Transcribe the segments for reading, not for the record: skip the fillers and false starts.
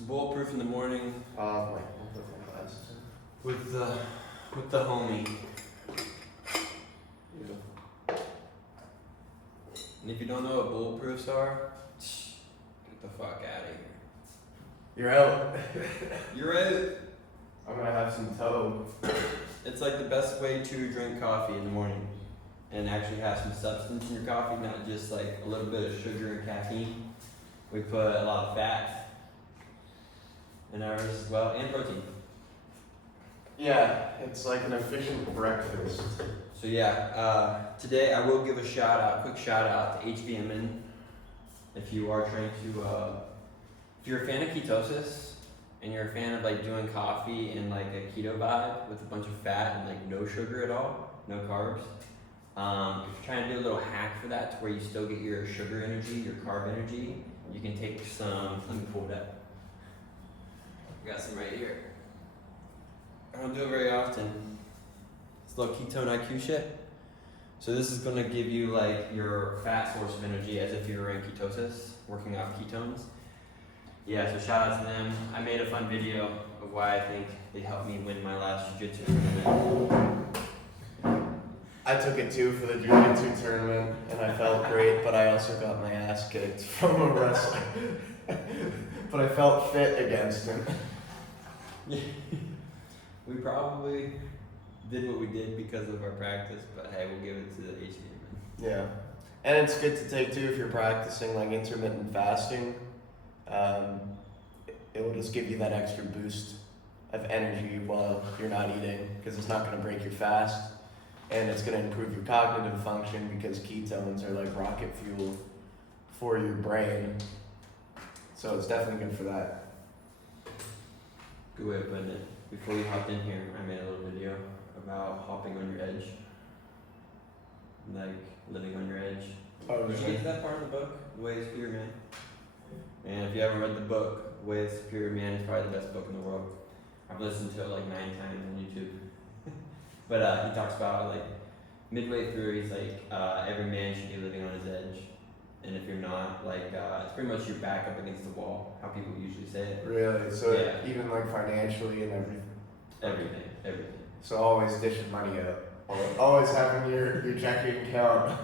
Some bulletproof in the morning My glasses. with the homie. And if you don't know what bulletproofs are, get the fuck out of here. You're out. You're out. I'm gonna have some toe. It's like the best way to drink coffee in the morning and actually have some substance in your coffee, not just like a little bit of sugar and caffeine. We put a lot of fat in ours as well, and protein. Yeah, it's like an efficient breakfast. So yeah, today I will give a quick shout out to HBMN. If you are trying to, if you're a fan of ketosis and you're a fan of like doing coffee in like a keto vibe with a bunch of fat and like no sugar at all, no carbs. If you're trying to do a little hack for that to where you still get your sugar energy, your carb energy, you can take some, let me pull it up. I got some right here. I don't do it very often. It's a little ketone IQ shit. So this is gonna give you like your fat source of energy as if you were in ketosis, working off ketones. Yeah, so shout out to them. I made a fun video of why I think they helped me win my last jiu-jitsu tournament. I took it too for the jiu-jitsu tournament, and I felt great, but I also got my ass kicked from a wrestler. But I felt fit against him. We probably did what we did because of our practice, but hey, we'll give it to the HBMN. Yeah, and it's good to take too if you're practicing like intermittent fasting. It will just give you that extra boost of energy while you're not eating, because it's not going to break your fast, and it's going to improve your cognitive function because ketones are like rocket fuel for your brain. So it's definitely good for that. Good way of putting it. Before we hopped in here, I made a little video about hopping on your edge. Like living on your edge. Oh, Did you get to that part of the book, The Way of Superior Man? And if you haven't read the book, The Way of Superior Man is probably the best book in the world. I've listened to it like 9 times on YouTube. But he talks about like midway through, he's like, every man should be living on his edge. And if you're not, like, it's pretty much your back up against the wall, how people usually say it. Really? So Yeah. even like financially and everything. Everything. So always dishing money out. Always having your checking account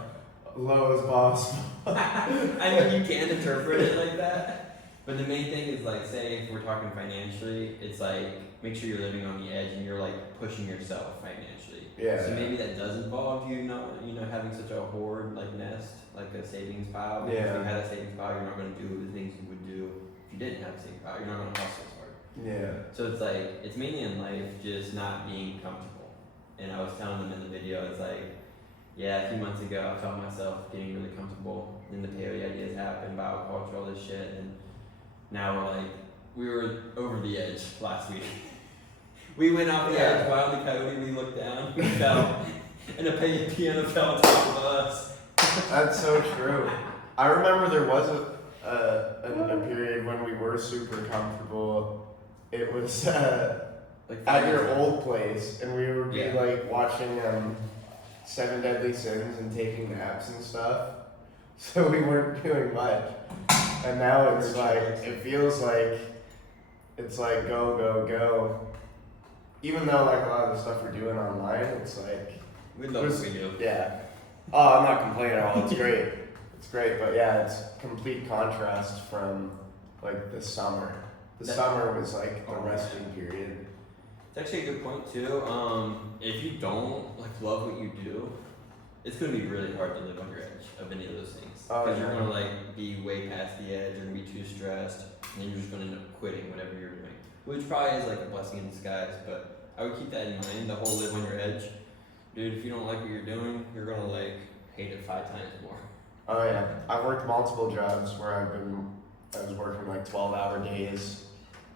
low as possible. I mean, you can interpret it like that, but the main thing is like, say if we're talking financially, it's like make sure you're living on the edge and you're like pushing yourself financially. Yeah. So maybe that does involve you not, having such a hoard like nest, like a savings pile. Because Yeah. if you had a savings pile, you're not going to do the things you would do if you didn't have a savings pile. You're not going to hustle as hard. Yeah. So it's like, it's mainly in life just not being comfortable. And I was telling them in the video, it's like, yeah, a few months ago I felt myself getting really comfortable, and the paleo ideas happened, bioculture, all this shit, and now we're like, we were over the edge last week. We went off the edge, wildly coyote, we looked down, we fell, and a piano fell on top of us. That's so true. I remember there was a period when we were super comfortable. It was Like at your old place, and we would be Yeah. like watching 7 Deadly Sins and taking naps and stuff. So we weren't doing much. And now it's like, it feels like it's like go, go, go. Even though like a lot of the stuff we're doing online, it's like, We love what we do. yeah. Oh, I'm not complaining at all. It's great. It's great, but yeah, it's complete contrast from like the summer. The summer was like the resting period. It's actually a good point too. If you don't like love what you do, it's gonna be really hard to live on your edge of any of those things. Oh, Because yeah. you're gonna like be way past the edge, you're gonna be too stressed, and then you're just gonna end up quitting whatever you're doing. Which probably is like a blessing in disguise, but I would keep that in mind, the whole live on your edge. Dude, if you don't like what you're doing, you're gonna like hate it 5 times more. Oh yeah, I've worked multiple jobs where I was working like 12-hour days,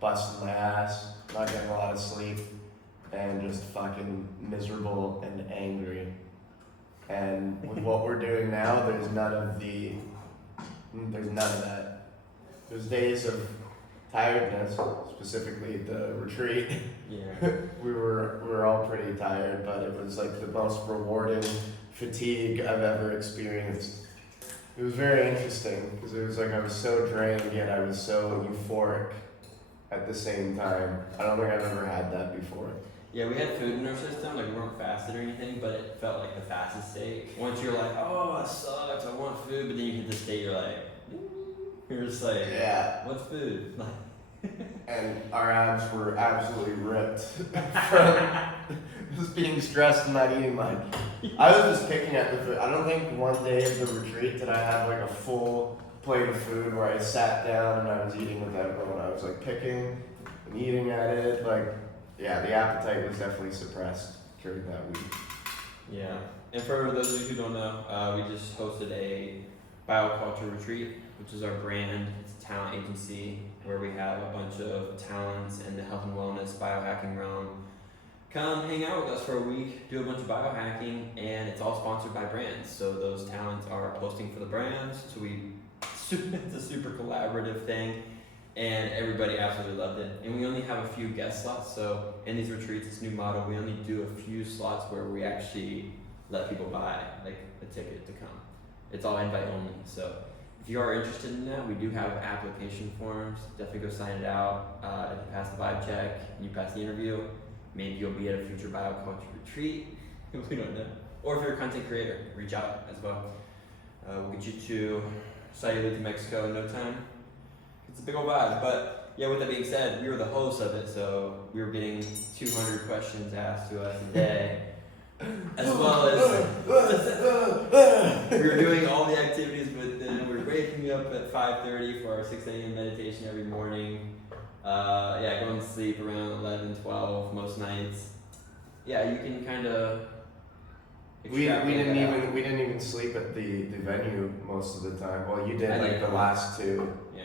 busting my ass, not getting a lot of sleep, and just fucking miserable and angry. And with what we're doing now, there's none of that. There's days of tiredness, specifically the retreat. Yeah. we were all pretty tired, but it was like the most rewarding fatigue I've ever experienced. It was very interesting because it was like I was so drained yet I was so euphoric at the same time. I don't think I've ever had that before. Yeah, we had food in our system, like we weren't fasted or anything, but it felt like the fastest state. Once you're like, oh, that sucks, I want food, but then you hit the state, you're like, you're just like, Yeah. what's food? And our abs were absolutely ripped from just being stressed and not eating much. I was just picking at the food. I don't think one day of the retreat did I have like a full plate of food where I sat down and I was eating with everyone. I was like picking and eating at it. Like, yeah, the appetite was definitely suppressed during that week. Yeah, and for those of you who don't know, we just hosted a Bioculture retreat, which is our brand. It's a talent agency where we have a bunch of talents in the health and wellness biohacking realm. Come hang out with us for a week, do a bunch of biohacking, and it's all sponsored by brands. So those talents are posting for the brands. So it's a super collaborative thing, and everybody absolutely loved it. And we only have a few guest slots. So in these retreats, it's a new model. We only do a few slots where we actually let people buy like a ticket to come. It's all invite only. So if you are interested in that, we do have application forms. Definitely go sign it out. If you pass the vibe check and you pass the interview, maybe you'll be at a future bioculture retreat. We don't know. Or if you're a content creator, reach out as well. We'll get you to Sayulita, Mexico in no time. It's a big old vibe. But yeah, with that being said, we were the hosts of it, so we were getting 200 questions asked to us a day. As well as we were doing all the activities with them. We were waking up at 5:30 for our 6 a.m. meditation every morning. Going to sleep around 11, 12 most nights. Yeah, you can kind of. We didn't even sleep at the venue most of the time. Well, you did like the last two. Yeah.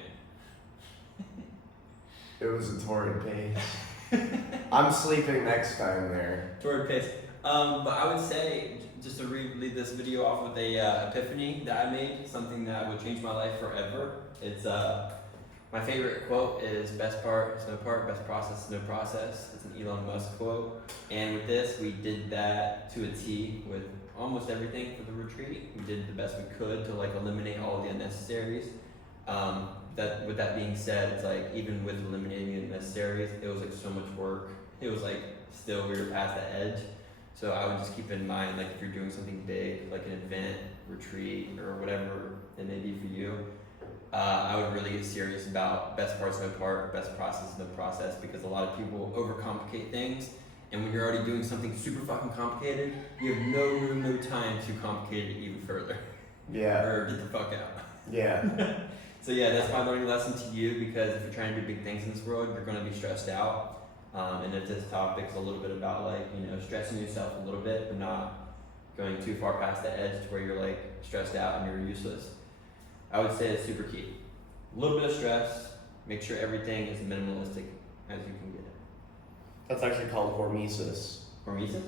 It was a torrid pace. I'm sleeping next time there. Torrid pace. But I would say, just to lead this video off with a epiphany that I made, something that would change my life forever. It's my favorite quote is best part is no part, best process is no process. It's an Elon Musk quote. And with this, we did that to a T with almost everything for the retreat. We did the best we could to like eliminate all the unnecessaries. With that being said, it's like even with eliminating the unnecessaries, it was like so much work. It was like still we were past the edge. So I would just keep in mind, like if you're doing something big, like an event, retreat, or whatever it may be for you, I would really get serious about best parts no part, best process no process, because a lot of people overcomplicate things, and when you're already doing something super fucking complicated, you have no room, no time to complicate it even further. Yeah. Or get the fuck out. Yeah. So yeah, that's my learning lesson to you, because if you're trying to do big things in this world, you're going to be stressed out. And if this topic's a little bit about like, stressing yourself a little bit, but not going too far past the edge to where you're like stressed out and you're useless, I would say it's super key. A little bit of stress, make sure everything is minimalistic as you can get it. That's actually called hormesis. Hormesis?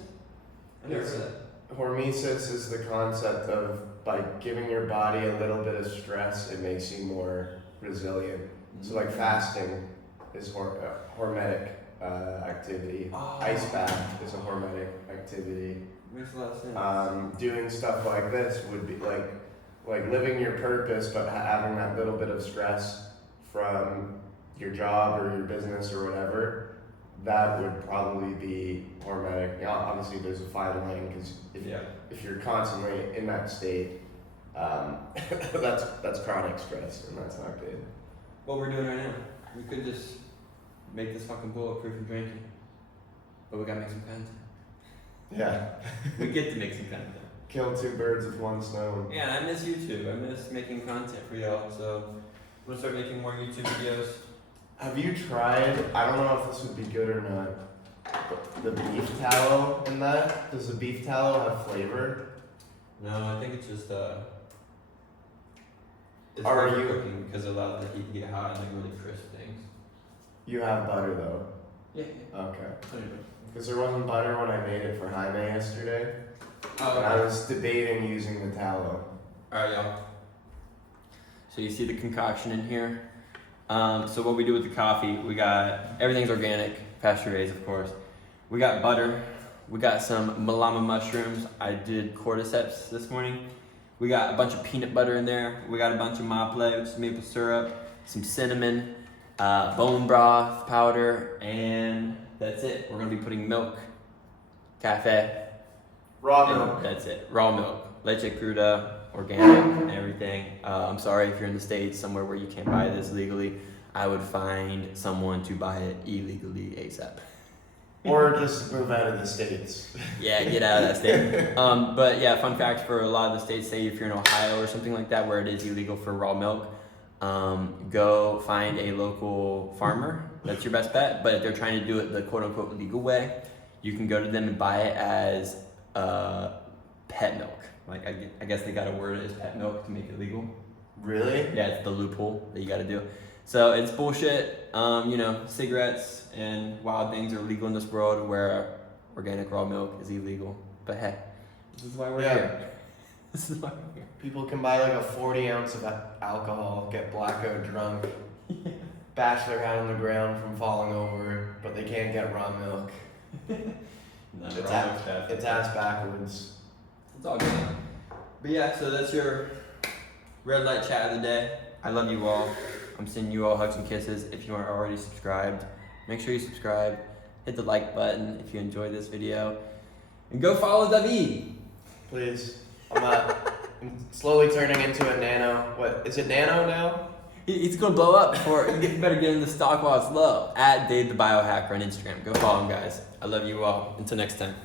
I never heard that. Hormesis is the concept of by giving your body a little bit of stress, it makes you more resilient. So like fasting is hormetic activity. Oh. Ice bath is a hormetic activity. Makes a lot of sense. Doing stuff like this would be like living your purpose, but having that little bit of stress from your job or your business or whatever. That would probably be hormetic. Obviously, there's a fine line because if you're constantly in that state, that's chronic stress, and that's not good. What we're doing right now, we could just make this fucking bulletproof and drink it, but we gotta make some content. Yeah. We get to make some content. Kill two birds with one stone. Yeah, and I miss YouTube. I miss making content for y'all. So I'm gonna start making more YouTube videos. Have you tried? I don't know if this would be good or not. But the beef tallow in that. Does the beef tallow have flavor? No, I think it's just it's Are for you- cooking because it allows the heat to get hot and like really crisp things. You have butter though. Yeah. Okay. Yeah. Because there wasn't butter when I made it for Jaime yesterday. Oh, And I was debating using the tallow. Alright, y'all. So you see the concoction in here. So what we do with the coffee, we got everything's organic, pasture raised, of course. We got butter. We got some malama mushrooms. I did cordyceps this morning. We got a bunch of peanut butter in there. We got a bunch of maple, some maple syrup, some cinnamon. bone broth powder, and that's it. We're gonna be putting milk, cafe, Raw and milk. that's it. Raw milk, leche cruda, organic, and everything. I'm sorry if you're in the States, somewhere where you can't buy this legally. I would find someone to buy it illegally ASAP. Or just move out of the States. Yeah, get out of that state. But yeah, fun fact for a lot of the states, say if you're in Ohio or something like that, where it is illegal for raw milk, go find a local farmer. That's your best bet. But if they're trying to do it the quote unquote legal way, you can go to them and buy it as pet milk. Like I guess they gotta word it as pet milk to make it legal. Really? Yeah, it's the loophole that you gotta do. So it's bullshit. Cigarettes and wild things are legal in this world where organic raw milk is illegal. But hey, this is why we're here. This is why we're here. People can buy like a 40 ounce of alcohol, get blackout drunk, bash their head on the ground from falling over, but they can't get raw milk. It's ass backwards. It's all good. But yeah, so that's your red light chat of the day. I love you all. I'm sending you all hugs and kisses. If you aren't already subscribed, make sure you subscribe. Hit the like button if you enjoyed this video. And go follow David. Please. I'm slowly turning into a nano. What, is it nano now? He's gonna blow up before you better get in the stock while it's low. At Dave the Biohacker on Instagram. Go follow him, guys. I love you all. Until next time.